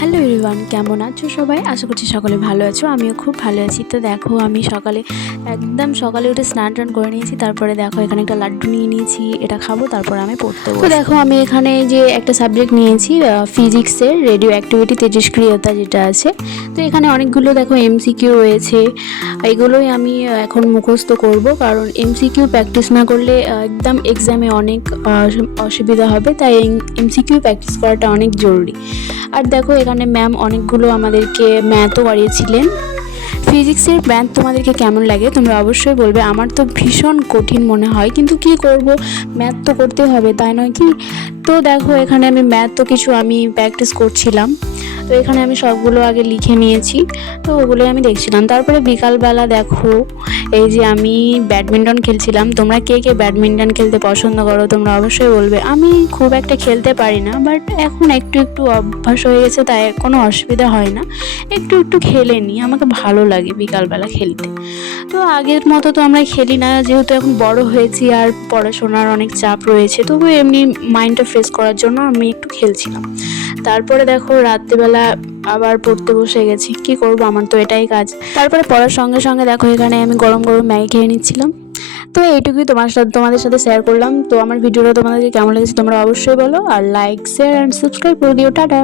Hello everyone, কেমন আছো সবাই? আশা করছি সকলে ভালো আছো। আমিও খুব ভালো আছি। তো দেখো, আমি একদম সকালে উঠে স্নান টান করে নিয়েছি। তারপরে দেখো, এখানে একটা লাড্ডু নিয়ে নিয়েছি, এটা খাবো, তারপরে আমি পড়তে বসবো। তো দেখো, আমি এখানে যে একটা সাবজেক্ট নিয়েছি, ফিজিক্সের রেডিও অ্যাক্টিভিটি তেজস্ক্রিয়তা যেটা আছে। তো এখানে অনেকগুলো দেখো এমসিকিউ রয়েছে। এগুলোই আমি এখন মুখস্থ করব, কারণ এমসিকিউ প্র্যাকটিস না করলে একদম এক্সামে অনেক অসুবিধা হবে। তাই এমসিকিউ প্র্যাকটিস করাটা অনেক জরুরি। আর দেখো, এখানে ম্যাম অনেকগুলো আমাদেরকে ম্যাথও করিয়েছিলেন। ফিজিক্সের ম্যাথ তোমাদেরকে কেমন লাগে তোমরা অবশ্যই বলবে। আমার তো ভীষণ কঠিন মনে হয়, কিন্তু কি করব, ম্যাথ তো করতে হবে, তাই নয় কি? তো দেখো, এখানে আমি ম্যাথ তো কিছু আমি প্র্যাকটিস করছিলাম। তো এখানে আমি সবগুলো আগে লিখে নিয়েছি, তো ওগুলোই আমি দেখছিলাম। তারপরে বিকালবেলা দেখো, এই যে আমি ব্যাডমিন্টন খেলছিলাম। তোমরা কে কে ব্যাডমিন্টন খেলতে পছন্দ করো তোমরা অবশ্যই বলবে। আমি খুব একটা খেলতে পারি না, বাট এখন একটু একটু অভ্যাস হয়ে গেছে, তাই কোনো অসুবিধা হয় না। একটু একটু খেলে নিই, আমাকে ভালো লাগে বিকালবেলা খেলতে। তো আগের মতো তো আমরা খেলি না, যেহেতু এখন বড় হয়েছি আর পড়াশোনার অনেক চাপ রয়েছে। তবু এমনি মাইন্ডটা ফ্রেশ করার জন্য আমি একটু খেলছিলাম। তারপরে দেখো, রাত্রিবেলা আবার পড়তে বসে গেছি। কি করব, আমার তো এটাই কাজ। তারপরে পড়ার সঙ্গে সঙ্গে দেখো, এখানে আমি গরম গরম ম্যাগি খেয়ে নিচ্ছিলাম। তো এইটুকুই তোমাদের সাথে শেয়ার করলাম। তো আমার ভিডিওটা তোমাদেরকে কেমন লেগেছে তোমরা অবশ্যই বলো, আর লাইক, শেয়ার অ্যান্ড সাবস্ক্রাইব করে দিও। টাটা।